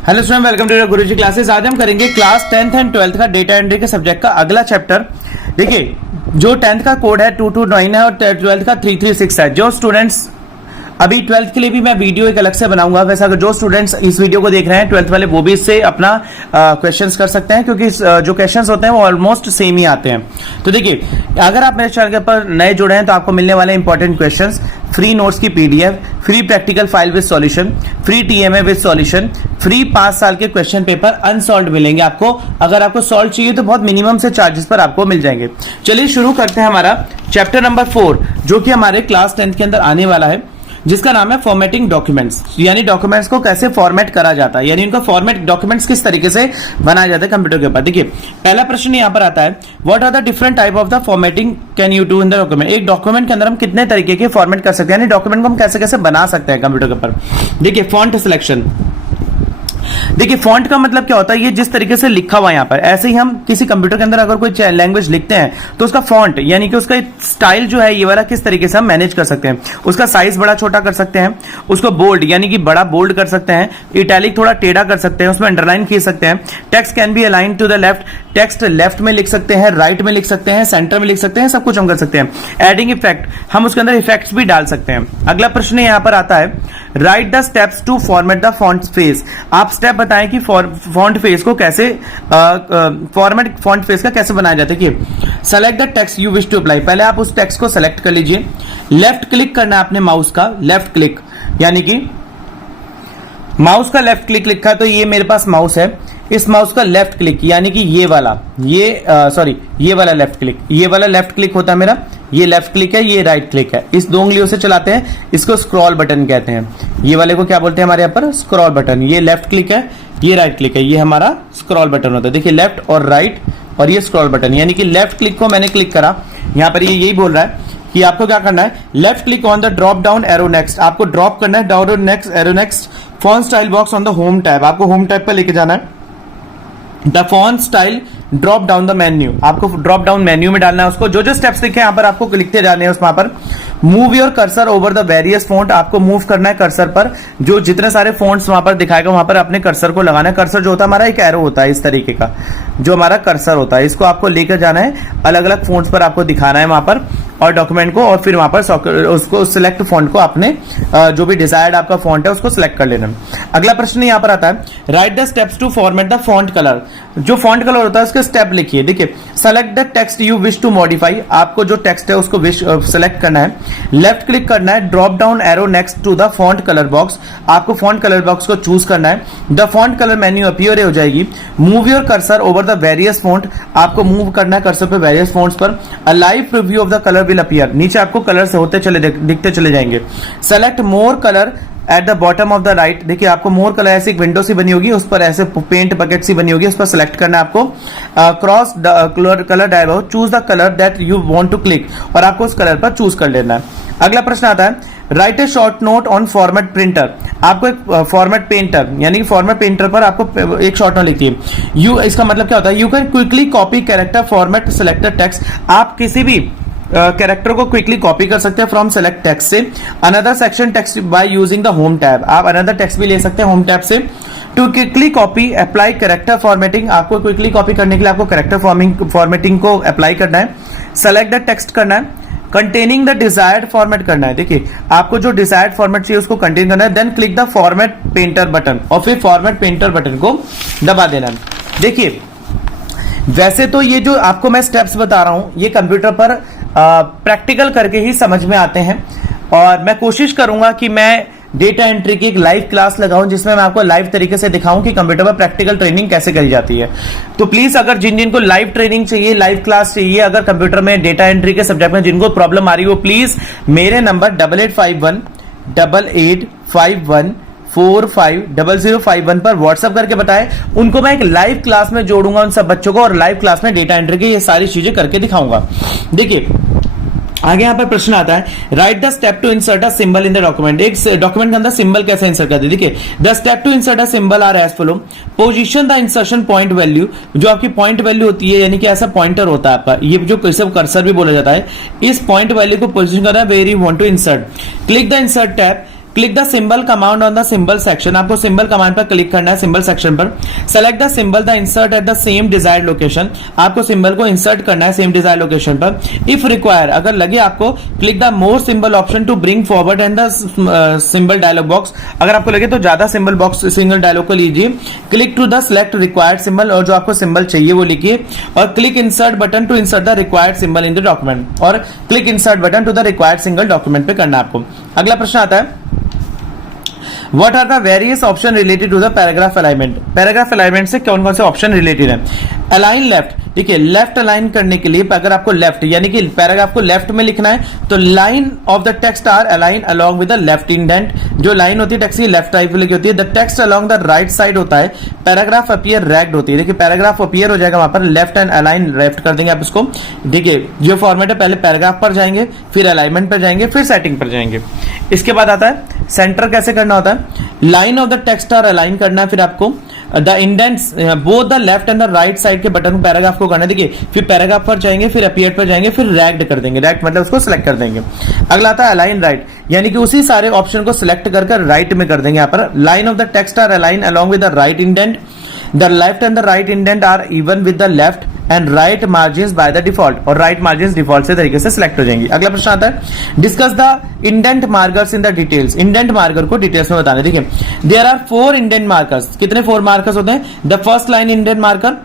Hello student, welcome to Guruji classes. आज हम करेंगे क्लास 10th एंड 12th का डेटा एंट्री के सब्जेक्ट का अगला चैप्टर। देखिए, जो 10th का कोड है 229 है और 12th का 336 है। जो स्टूडेंट्स अभी 12th के लिए भी मैं वीडियो एक अलग से बनाऊंगा, वैसे अगर जो स्टूडेंट्स इस वीडियो को देख रहे हैं 12th वाले, वो भी इससे अपना क्वेश्चंस कर सकते हैं, क्योंकि जो क्वेश्चंस होते हैं वो ऑलमोस्ट सेम ही आते हैं। तो देखिए, अगर आप मेरे चैनल पर नए जुड़े हैं तो आपको मिलने वाले इंपॉर्टेंट क्वेश्चंस, फ्री नोट्स की PDF, free practical file with solution, free TMA with solution, free 5 साल के क्वेश्चन पेपर अनसॉल्व मिलेंगे आपको। अगर आपको सॉल्व चाहिए तो बहुत मिनिमम से चार्जेस पर आपको मिल जाएंगे। चलिए शुरू करते हैं हमारा चैप्टर नंबर 4, जो कि हमारे क्लास 10th के अंदर आने वाला है, जिसका नाम है फॉर्मेटिंग डॉक्यूमेंट्स। यानी डॉक्यूमेंट्स को कैसे फॉर्मेट करा जाता है, यानी उनका फॉर्मेट डॉक्यूमेंट्स किस तरीके से बनाया जाता है कंप्यूटर के ऊपर। देखिए, पहला प्रश्न यहां पर आता है, what are the different type of the formatting can you do in the document. एक डॉक्यूमेंट के अंदर हम कितने तरीके के फॉर्मेट कर सकते हैं, यानी डॉक्यूमेंट को हम कैसे कैसे बना सकते हैं कंप्यूटर के ऊपर। देखिए, फॉन्ट सिलेक्शन। देखिए, फॉन्ट का मतलब क्या होता है, ये जिस तरीके से लिखा हुआ है यहाँ पर, ऐसे ही हम किसी कंप्यूटर के अंदर अगर कोई लैंग्वेज लिखते हैं तो उसका फॉन्ट यानी कि उसका स्टाइल जो है ये वाला, किस तरीके से हम मैनेज कर सकते हैं। उसका साइज बड़ा छोटा कर सकते हैं, उसको बोल्ड यानी कि बड़ा बोल्ड कर सकते हैं, इटैलिक थोड़ा टेढ़ा कर सकते हैं, उसमें अंडरलाइन खींच सकते हैं। Text can be align to the left, text left में लिख सकते हैं, राइट में लिख सकते हैं, सेंटर में लिख सकते हैं, सब कुछ हम कर सकते हैं। एडिंग इफेक्ट, हम उसके अंदर इफेक्ट्स भी डाल सकते हैं। अगला प्रश्न यहां पर आता है, right the steps to format the font face. आप स्टेप बताएं कि फॉन्ट फेस को कैसे फॉर्मेट फॉन्ट फेस का कैसे बनाया जाता है। कि select the text you wish to apply, पहले आप उस टेक्स्ट को सेलेक्ट कर लीजिए। लेफ्ट क्लिक करना है अपने माउस का, लेफ्ट क्लिक यानी कि माउस का लेफ्ट क्लिक लिखा तो ये मेरे पास माउस है, इस माउस का लेफ्ट क्लिक यानी कि ये वाला, ये वाला लेफ्ट क्लिक, ये वाला लेफ्ट क्लिक होता है मेरा, ये लेफ्ट क्लिक है, ये राइट क्लिक है। इस दो उंगलियों से चलाते हैं, इसको स्क्रॉल बटन कहते हैं। ये वाले को क्या बोलते हैं हमारे यहाँ पर, स्क्रॉल बटन। ये लेफ्ट क्लिक है, ये राइट क्लिक है, ये हमारा स्क्रॉल बटन होता है। देखिए, लेफ्ट और राइट और ये स्क्रॉल बटन, यानी कि लेफ्ट क्लिक को मैंने क्लिक करा, यहाँ पर ये यही बोल रहा है कि आपको क्या करना है, left click on the drop down arrow next, आपको ड्रॉप करना है down next arrow next font style box on the home tab, आपको होम टैब पर लेके जाना है। The font style drop down the menu, आपको ड्रॉप डाउन मेन्यू में डालना है उसको। जो जो स्टेप्स लिखे हैं यहाँ पर आपको लिखते जाने हैं। वहां पर move your cursor over the various font, आपको मूव करना है कर्सर पर, जो जितने सारे फॉन्ट्स वहां पर दिखाएगा वहां पर अपने कर्सर को लगाना है। कर्सर जो होता है हमारा एक एरो होता है इस तरीके का, जो हमारा कर्सर होता है, इसको आपको लेकर जाना है, अलग अलग फॉन्ट्स पर आपको दिखाना है वहां पर और डॉक्यूमेंट को, और फिर वहां पर उसको सिलेक्ट फॉन्ट को आपने जो भी डिजायर्ड आपका फॉन्ट है उसको सिलेक्ट कर लेना। अगला प्रश्न यहां पर आता है, right the steps to format the font colour. जो फॉन्ट कलर होता है उसके स्टेप लिखिए। देखिए, select the text you wish to modify, आपको जो टेक्स्ट है उसको सेलेक्ट करना है। लेफ्ट क्लिक करना है, drop down arrow next to the font colour box, आपको फॉन्ट कलर बॉक्स को चूज करना है। The font colour menu appear हो जाएगी। Move your cursor over the various font, आपको मूव करना है कर्सर पे वेरियस फॉन्ट्स पर। A live preview of the colour will appear, नीचे आपको कलर से होते चले दिखते चले जाएंगे। Select more colour at the bottom of the right, देखिए आपको मोर कलर ऐसे एक विंडो सी बनी होगी, उस पर ऐसे पेंट बकेट सी बनी होगी, उस पर सेलेक्ट करना है आपको। Cross colour dialogue, choose the colour that you want to click, और आपको उस कलर पर चूज कर लेना है। अगला प्रश्न आता है, right A short note on format printer, आपको एक फॉर्मेट पेंटर यानी कि फॉर्मेट पेंटर पर आपको एक शॉर्ट नोट लिखती है। यू, इसका मतलब क्या होता है, you can quickly copy character format selected text, आप किसी भी कैरेक्टर को क्विकली कॉपी कर सकते हैं फ्रॉम सेलेक्ट टेक्स्ट से। Another section text by using the home tab, आप अनदर टेक्स्ट भी ले सकते हैं होम टैब से। To quickly copy apply character formatting, आपको क्विकली कॉपी करने के लिए आपको कैरेक्टर फॉर्मेटिंग को अप्लाई करना है। सेलेक्ट द टेक्स्ट करना है, कंटेनिंग द डिजायर्ड फॉर्मेट करना है। देखिए, आपको जो डिजायर्ड फॉर्मेट चाहिए उसको कंटेन करना है। Then click the format painter button, और फिर फॉर्मेट पेंटर बटन को दबा देना है। देखिए, वैसे तो ये जो आपको मैं स्टेप्स बता रहा हूं ये कंप्यूटर पर प्रैक्टिकल करके ही समझ में आते हैं, और मैं कोशिश करूंगा कि मैं डेटा एंट्री की एक लाइव क्लास लगाऊं जिसमें मैं आपको लाइव तरीके से दिखाऊं कि कंप्यूटर पर प्रैक्टिकल ट्रेनिंग कैसे करी जाती है। तो प्लीज, अगर जिन को लाइव ट्रेनिंग चाहिए, लाइव क्लास चाहिए, अगर कंप्यूटर में डेटा एंट्री के सब्जेक्ट में जिनको प्रॉब्लम आ रही हो, प्लीज मेरे नंबर 88518851450051 पर व्हाट्सएप करके बताएं। उनको मैं एक लाइव क्लास में जोड़ूंगा उन सब बच्चों को, और लाइव क्लास में डेटा एंट्री की ये सारी चीजें करके दिखाऊंगा। देखिए, आगे यहां पर प्रश्न आता है, right the step to insert a symbol in the document, एक डॉक्यूमेंट के अंदर सिंबल कैसे इंसर्ट करते हैं। देखिए, the step to insert a symbol are as follow, position the insertion point value, जो आपकी पॉइंट वैल्यू होती है यानी कि ऐसा पॉइंटर होता है आपका, ये जो कर्सर भी बोला जाता है, इस पॉइंट वैल्यू को पोजीशन करना है where you want to insert. Click the insert tab, click the symbol command on the symbol section, आपको सिंबल कमांड पर क्लिक करना है सिंबल सेक्शन पर। Select the symbol the insert at the same desired location, आपको symbol को insert करना है same desired location पर। इफ रिक्वायर, अगर लगे आपको, click the more symbol option to bring forward and the symbol dialog box, अगर आपको लगे तो ज्यादा सिंबल बॉक्स सिंगल डायलॉग को लीजिए। Click to the select required symbol, और जो आपको सिंबल चाहिए वो लिखिए, और click insert button to insert the required symbol in the document, और click insert button to the required single document पे करना है आपको। अगला प्रश्न आता है, What are the various option related to the paragraph alignment? Paragraph alignment से कौन कौन से ऑप्शन रिलेटेड है? अलाइन लेफ्ट, देखिए लेफ्ट अलाइन करने के लिए अगर आपको लेफ्ट यानी कि पैराग्राफ को लेफ्ट में लिखना है तो line of the text are align along with the left indent, जो लाइन होती है टेक्स्ट की लेफ्ट टाइप लिखी होती है। The text along the right side होता है, पैराग्राफ अपीयर रैग्ड होती है। देखिए पैराग्राफ अपीयर हो जाएगा वहां पर, लेफ्ट एंड अलाइन लेफ्ट कर देंगे आप इसको। देखिए जो फॉर्मेट है, पहले पैराग्राफ पर जाएंगे, फिर अलाइनमेंट पर जाएंगे, फिर सेटिंग पर जाएंगे। इसके बाद आता है सेंटर कैसे करना होता है, line of the text are align करना है, फिर आपको the indents both the left and the right side के बटन पैराग्राफ को करना है। देखिए फिर पैराग्राफ पर जाएंगे, फिर अपीयर पर जाएंगे, फिर रैग्ड कर देंगे, रैग्ड मतलब उसको सिलेक्ट कर देंगे। अगला आता है अलाइन राइट, यानी कि उसी सारे ऑप्शन को सिलेक्ट कर राइट में कर देंगे। यहाँ पर line of the text are align along with the right indent, the left and the right indent are even with the left and right margin by the default, और right margin default से तरीके से select हो जाएंगी। अगला प्रश्न आता है, discuss the indent markers in the details, indent marker को डिटेल्स में बताना। देखिए देयर आर 4 इंडेंट मार्कर्स, कितने 4 मार्कर्स होते हैं? The first line indent marker,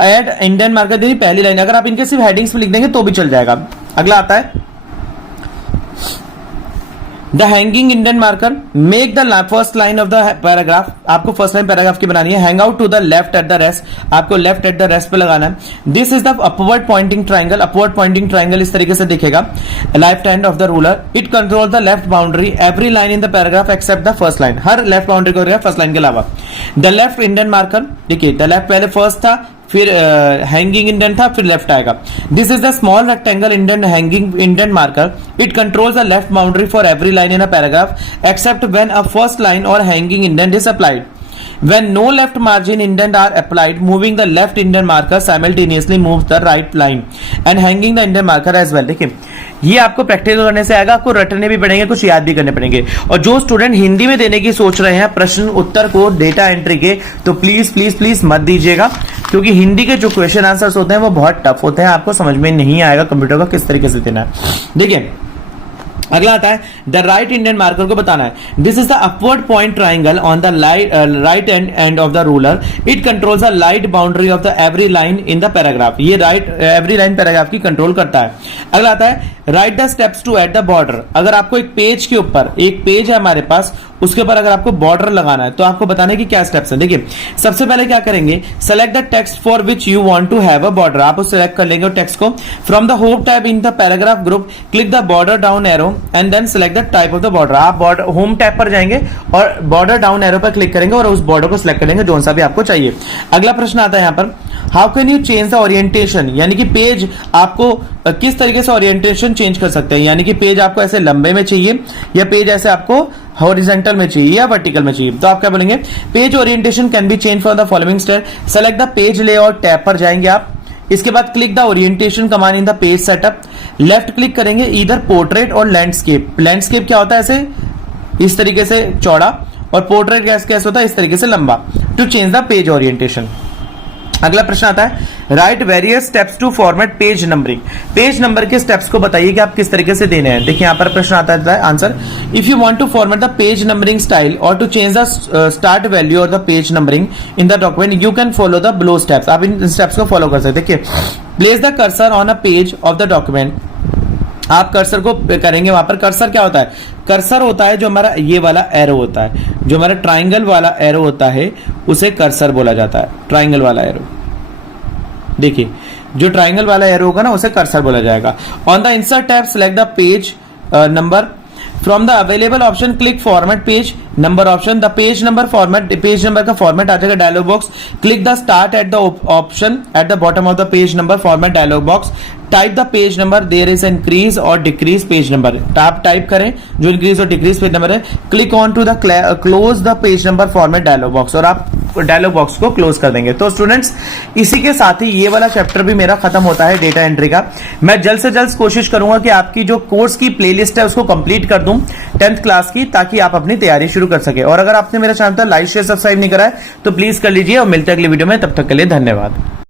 add indent marker, देखिए पहली लाइन, अगर आप इनके सिर्फ हेडिंग्स में लिख देंगे तो भी चल जाएगा। अगला आता है the hanging indent marker, make the first line of the paragraph, आपको फर्स्ट लाइन पैराग्राफ की बनानी है। Hang out to the left at the rest, आपको लेफ्ट एट द रेस्ट पे लगाना है। This is the upward pointing triangle, upward pointing triangle इस तरीके से दिखेगा। Left hand of the ruler, it control the left boundary every line in the paragraph except the first line, her left boundary को करेगा first line के अलावा। The left indent marker, देखिए the left पहले फर्स्ट था, फिर hanging indent था, फिर लेफ्ट आएगा। This is the small rectangle indent hanging indent marker, it controls the left boundary for every line in a paragraph except when a first line और hanging indent is applied. When no left margin indent are applied, moving the left indent marker simultaneously moves the right line and hanging the indent marker as well। देखिए ये आपको practice करने से आएगा, आपको रटने भी पड़ेंगे, कुछ याद भी करने पड़ेंगे। और जो स्टूडेंट हिंदी में देने की सोच रहे हैं प्रश्न उत्तर को डेटा एंट्री के, तो प्लीज प्लीज प्लीज मत दीजिएगा, क्योंकि हिंदी के जो क्वेश्चन आंसर्स होते हैं वो बहुत टफ होते हैं, आपको समझ में नहीं आएगा कंप्यूटर का किस तरीके से देना है। देखिए अगला आता है द राइट इंडेंट मार्कर को बताना है। This is the upward point triangle on the right end of the ruler, it controls the light boundary of the every line in the paragraph, ये राइट एवरी लाइन पैराग्राफ की control करता है। अगला आता है right the steps to add the border, अगर आपको एक पेज के ऊपर, एक पेज है हमारे पास, उसके ऊपर अगर आपको बॉर्डर लगाना है तो आपको बताना है कि क्या स्टेप्स हैं। देखिए सबसे पहले क्या करेंगे, select the text for which you want to have a border, आप उसे सेलेक्ट कर लेंगे टेक्स्ट को। From the home tab in the paragraph group click the border down arrow and then select the type of the border, आप border home tab पर जाएंगे और border down arrow पर क्लिक करेंगे और उस बॉर्डर को सिलेक्ट करेंगे जो सा भी आपको चाहिए। अगला प्रश्न आता है यहाँ पर, how can you change the orientation, यानी कि पेज आपको किस तरीके से ओरिएंटेशन चेंज कर सकते हैं, यानी कि पेज आपको ऐसे लंबे में चाहिए या पेज ऐसे आपको हॉरिजॉन्टल में चाहिए या वर्टिकल में चाहिए, तो आप क्या बोलेंगे, page orientation can be change for the following step. Select the page layout tab पर जाएंगे आप, इसके बाद click the orientation command in the page setup, left click करेंगे इधर पोर्ट्रेट और लैंडस्केप। लैंडस्केप क्या होता है, ऐसे इस तरीके से चौड़ा, और पोर्ट्रेट कैसे होता है, इस तरीके से लंबा, to change the page orientation. अगला प्रश्न आता है, write various steps to format page numbering, page number के स्टेप्स को बताइए कि आप किस तरीके से देने हैं। देखिए यहाँ पर प्रश्न आता है answer, if you want to format the page numbering style और to change the start value और the page numbering in the document you can follow the below steps, आप इन स्टेप्स को फॉलो कर सकते हैं। देखिए place the cursor on a page of the document, आप कर्सर को करेंगे, वहां पर कर्सर क्या होता है, कर्सर होता है जो हमारा ये वाला एरो होता है, जो हमारा ट्राइंगल वाला एरो होता है उसे कर्सर बोला जाता है, ट्राइंगल वाला एरो। देखिए जो ट्राइंगल वाला एरो होगा ना उसे कर्सर बोला जाएगा। On the insert tab select the page number, from the available option click format page number option, the page number format, page number का फॉर्मेट आ जाएगा dialog box, click the start at the option at the bottom of the page number format dialog box, type the page number, there is increase और decrease page number, आप type करें जो increase और decrease page number है, click on to the close the page number format dialog box, और आप dialogue box को close कर देंगे। तो स्टूडेंट्स इसी के साथ ही ये वाला चैप्टर भी मेरा खत्म होता है डेटा एंट्री का। मैं जल्द से जल्द कोशिश करूंगा कि आपकी जो कोर्स की प्लेलिस्ट है उसको कंप्लीट कर दूं 10th क्लास की, ताकि आप अपनी तैयारी शुरू कर सके। और अगर आपने मेरा चैनल लाइक शेयर सब्सक्राइब नहीं करा है तो प्लीज कर लीजिए, और मिलते हैं अगली वीडियो में। तब तक के लिए धन्यवाद।